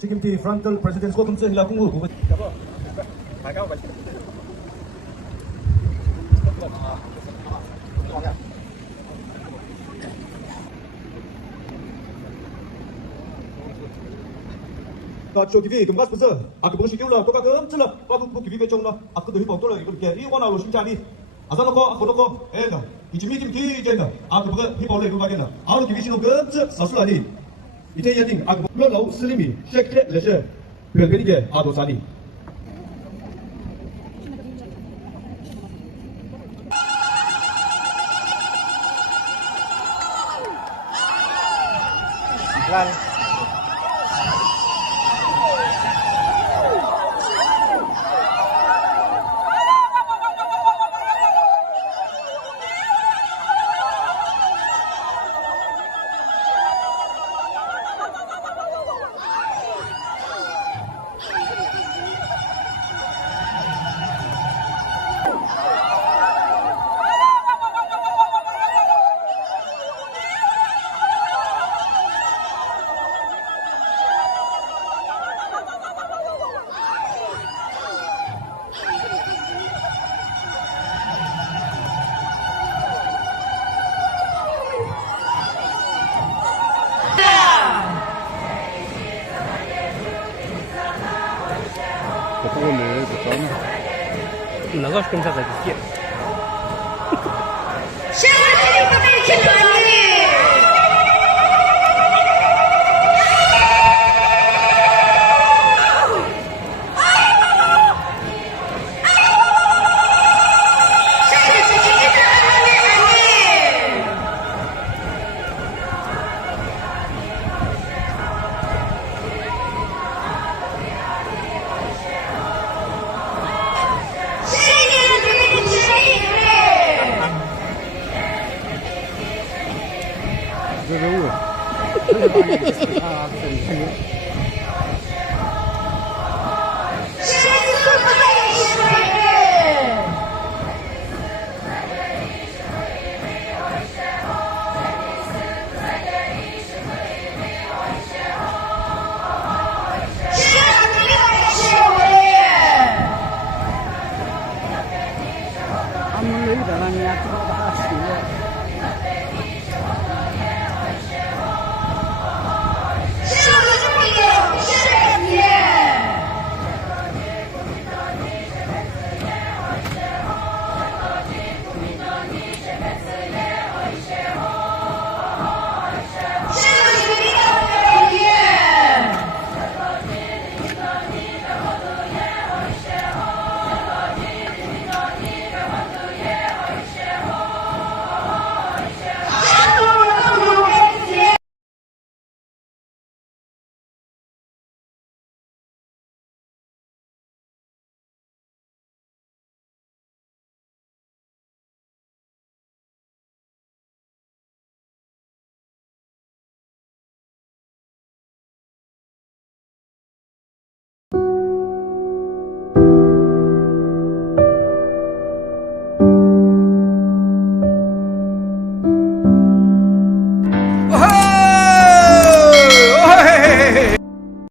Security Frontal President của công ty là cũng ngủ của mình. cho quý vị cùng các bây giờ cái bữa chiều là tôi các cơm là qua quý vị về trong nó cái đối bảo tôi là cái đi qua nào rồi xin chào đi ra nó có em nào 이 준비 김기 젠다 그거 피볼레 루바겐다 quý vị xin cơm 사슬라니 이제 야딩 물론 슬림이 셰케 레셰 별별이게 도사니 Lan哪个公司在接？ 아무리 이러라니 아프다.